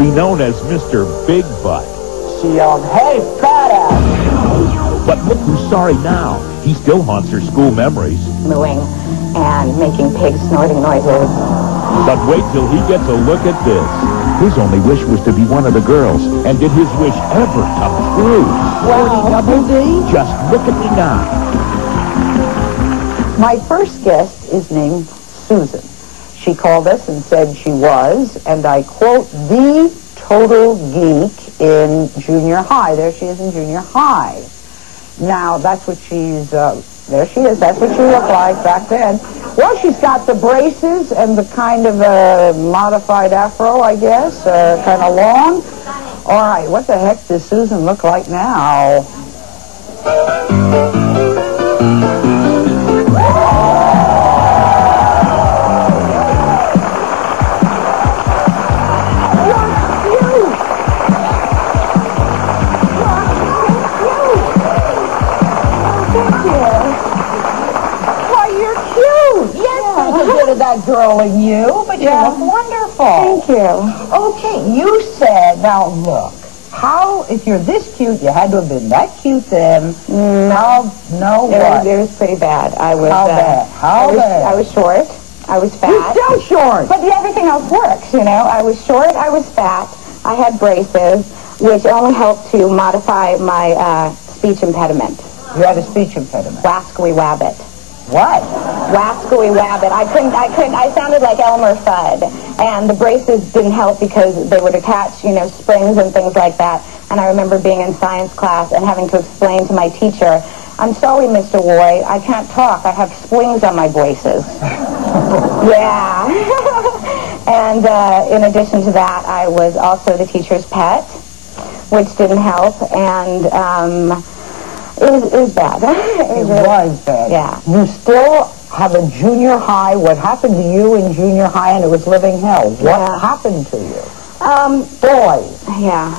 be known as Mr. Big Butt. She yelled, "Hey, fat ass!" But look who's sorry now. He still haunts her school memories. Mooing and making pig snorting noises. But wait till he gets a look at this. His only wish was to be one of the girls. And did his wish ever come true? Wow. Double D? Just look at me now. My first guest is named Susan. She called us and said she was, and I quote, the total geek in junior high. There she is in junior high. Now, that's what she's, there she is. That's what she looked like back then. Well, she's got the braces and the kind of modified afro, I guess, kind of long. All right, what the heck does Susan look like now? That girl in you, but you look wonderful. Thank you. Okay, you said, now look, how, if you're this cute, you had to have been that cute then. What? It was pretty bad. I was, How bad? How bad? I was short. I was fat. You're still short. But everything else works, you know. I was short, I was fat, I had braces, which only helped to modify my speech impediment. You had a speech impediment. Wascally wabbit. What? Wascally wabbit. I sounded like Elmer Fudd. And the braces didn't help because they would attach, you know, springs and things like that. And I remember being in science class and having to explain to my teacher, "I'm sorry, Mr. Roy, I can't talk. I have springs on my braces." Yeah. And in addition to that, I was also the teacher's pet, which didn't help. And it was bad. It was bad. Yeah. You still have a junior high. What happened to you in junior high? And it was living hell. What happened to you? Boys. Yeah.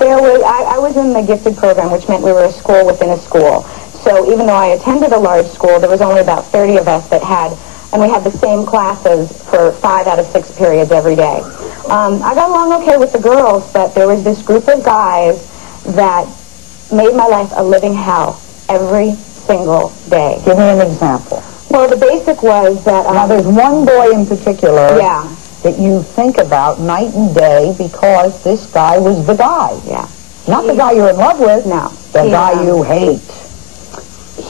I was in the gifted program, which meant we were a school within a school. So even though I attended a large school, there was only about 30 of us that had, and we had the same classes for 5 out of 6 periods every day. I got along okay with the girls, but there was this group of guys that made my life a living hell every single day. Give me an example. Well, the basic was that... now, there's one boy in particular yeah. that you think about night and day because this guy was the guy. Yeah. Not the guy you're in love with. No. The guy you hate.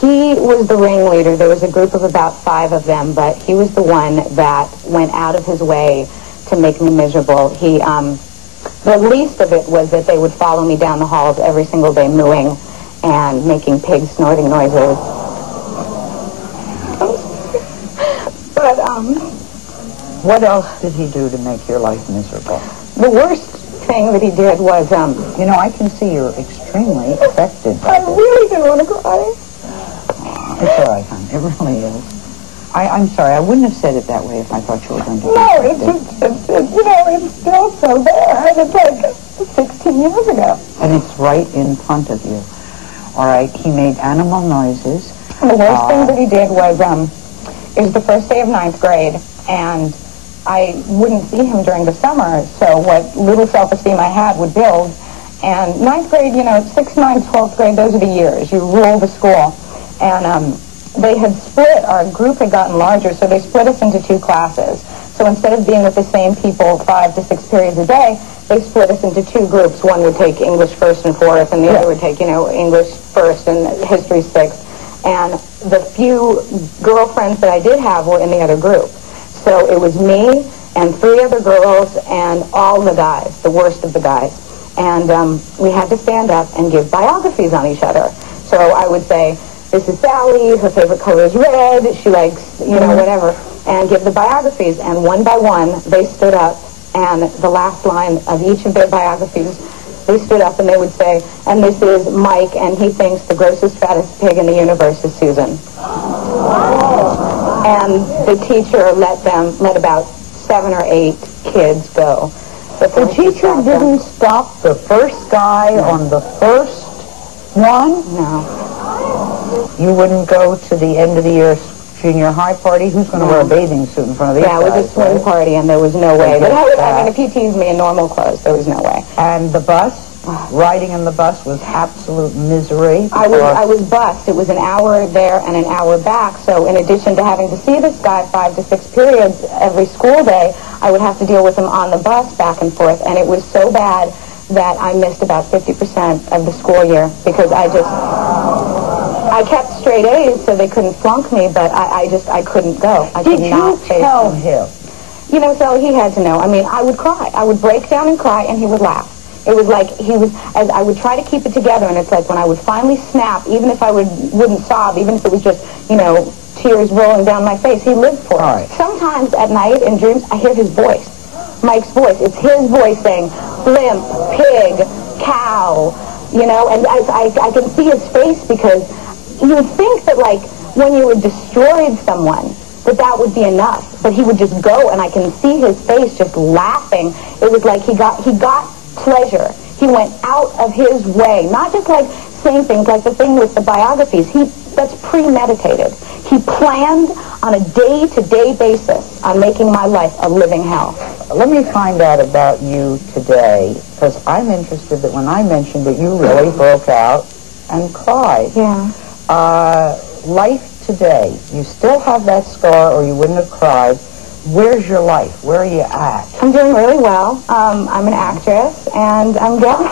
He was the ringleader. There was a group of about 5 of them, but he was the one that went out of his way to make me miserable. He, the least of it was that they would follow me down the halls every single day mooing and making pig snorting noises. But, what else did he do to make your life miserable? The worst thing that he did was, you know, I can see you're extremely affected by this. I really didn't want to cry. It's all right, hon. It really is. I'm sorry. I wouldn't have said it that way if I thought you were going to. No, it's still so there. And it's like 16 years ago. And it's right in front of you. All right. He made animal noises. And the worst thing that he did was, it was the first day of 9th grade, and I wouldn't see him during the summer, so what little self-esteem I had would build. And 9th grade, you know, 6th, 9th, 12th grade, those are the years. You rule the school. And they had split, our group had gotten larger, so they split us into 2 classes. So instead of being with the same people 5 to 6 periods a day, they split us into 2 groups. One would take English 1st and 4th, and the other would take, you know, English 1st and history 6th. And the few girlfriends that I did have were in the other group. So it was me and 3 other girls and all the guys, the worst of the guys. And we had to stand up and give biographies on each other. So I would say, "This is Sally, her favorite color is red, she likes, you know, whatever," and give the biographies. And one by one, they stood up, and the last line of each of their biographies, they stood up and they would say, "And this is Mike, and he thinks the grossest, fattest pig in the universe is Susan." And the teacher let about 7 or 8 kids go. The teacher didn't stop the first guy on the first one? No. You wouldn't go to the end of the year junior high party. Who's going to wear a bathing suit in front of these guys? Yeah, it was a swing party, and there was no way. But I mean, if he teased me in normal clothes, there was no way. And the bus? Riding in the bus was absolute misery. I was bused. It was an hour there and an hour back. So in addition to having to see this guy 5 to 6 periods every school day, I would have to deal with him on the bus back and forth. And it was so bad that I missed about 50% of the school year because I kept straight A's so they couldn't flunk me, but I couldn't go. Did you tell him? You know, so he had to know. I mean, I would cry. I would break down and cry, and he would laugh. It was like as I would try to keep it together, and it's like when I would finally snap, even if I wouldn't sob, even if it was just, you know, tears rolling down my face, he lived for it. Right. Sometimes at night in dreams, I hear his voice, Mike's voice. It's his voice saying, blimp, pig, cow, you know, and I can see his face because you would think that, like, when you had destroyed someone, that would be enough. But he would just go, and I can see his face just laughing. It was like he got pleasure. He went out of his way, not just like saying things like the thing with the biographies. That's premeditated. He planned on a day-to-day basis on making my life a living hell. Let me find out about you today, because I'm interested that when I mentioned it, you really broke out and cried. Yeah. Life today, you still have that scar or you wouldn't have cried. Where's your life? Where are you at? I'm doing really well. I'm an actress, and I'm getting...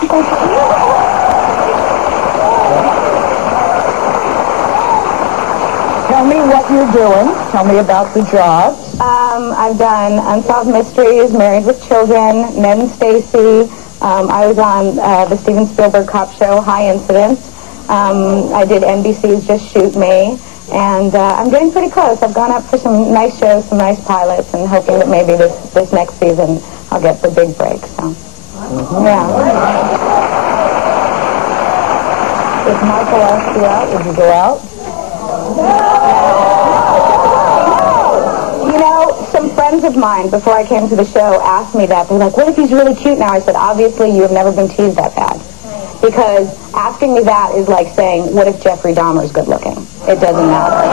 Tell me what you're doing. Tell me about the jobs. I've done Unsolved Mysteries, Married with Children, Ned and Stacy. I was on the Steven Spielberg cop show, High Incident. I did NBC's Just Shoot Me. And I'm getting pretty close. I've gone up for some nice shows, some nice pilots, and hoping that maybe this next season I'll get the big break. So, yeah. If Michael asked you out, would you go out? You know, some friends of mine, before I came to the show, asked me that. They're like, what if he's really cute now? I said, obviously, you have never been teased that bad. Because asking me that is like saying, what if Jeffrey Dahmer's good looking? It doesn't matter.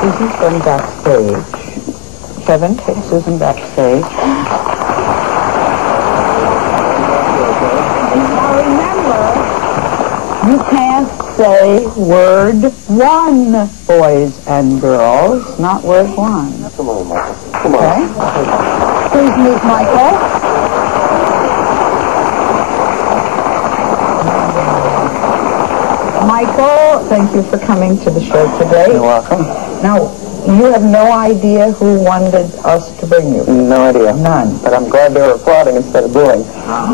Susan's going backstage. Kevin, take Susan backstage. Now remember, you can't say word one, boys and girls, not word one. Come on, Michael. Come on. Okay. Please meet Michael. Michael, thank you for coming to the show today. You're welcome. Now, you have no idea who wanted us to bring you? No idea. None. But I'm glad they were applauding instead of booing. Uh-oh.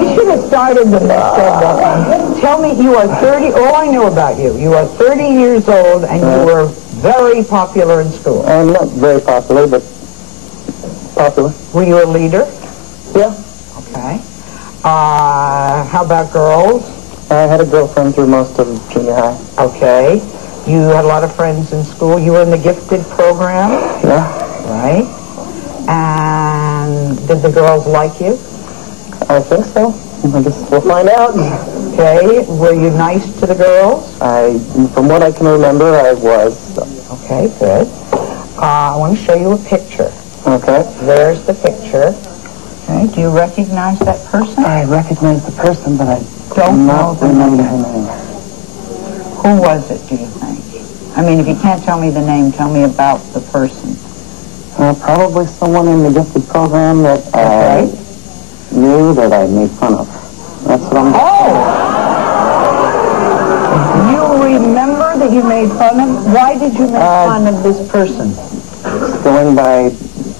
You should have started when they said that. Tell me, you are 30, all I know about you, you are 30 years old and you were very popular in school. Not very popular, but popular. Were you a leader? Yeah. Okay. How about girls? I had a girlfriend through most of junior high. Okay. You had a lot of friends in school. You were in the gifted program? Yeah. Right. And did the girls like you? I think so. I guess we'll find out. Okay. Were you nice to the girls? From what I can remember, I was. Okay, good. I want to show you a picture. Okay. There's the picture. Okay. Do you recognize that person? I recognize the person, but I don't know the remember name. her name. Who was it, do you think? I mean, if you can't tell me the name, tell me about the person. Probably someone in the gifted program that I knew that I made fun of. That's what I'm... Oh! You remember that you made fun of? Why did you make fun of this person? Going by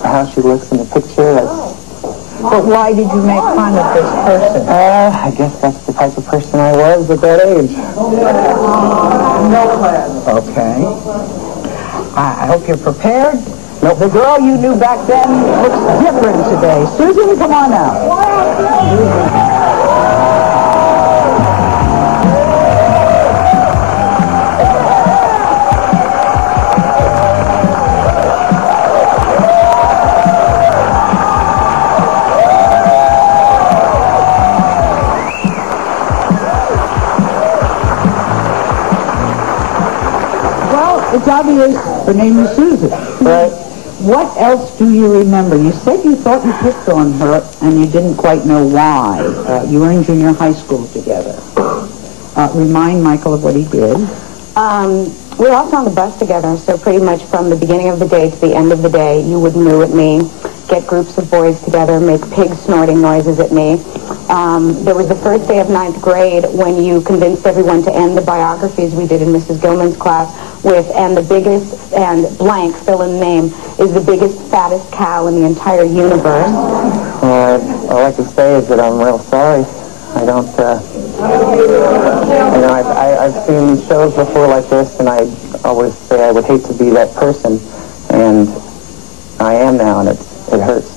how she looks in the picture, that's... But why did you make fun of this person? I guess that's the type of person I was at that age. Okay. I hope you're prepared. No, the girl you knew back then looks different today. Susan, come on out. it's obvious her name is Susan. Right. What else do you remember? You said you thought you picked on her, and you didn't quite know why. You were in junior high school together. Remind Michael of what he did. We were also on the bus together, so pretty much from the beginning of the day to the end of the day, you would moo at me, get groups of boys together, make pig snorting noises at me. There was the first day of 9th grade when you convinced everyone to end the biographies we did in Mrs. Gilman's class with, and the biggest, and blank, fill in the name, is the biggest, fattest cow in the entire universe. All I can say is that I'm real sorry. I don't, you know, I've seen shows before like this, and I always say I would hate to be that person, and I am now, and it hurts.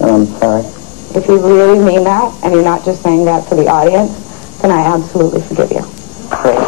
And I'm sorry. If you really mean that, and you're not just saying that for the audience, then I absolutely forgive you. Great.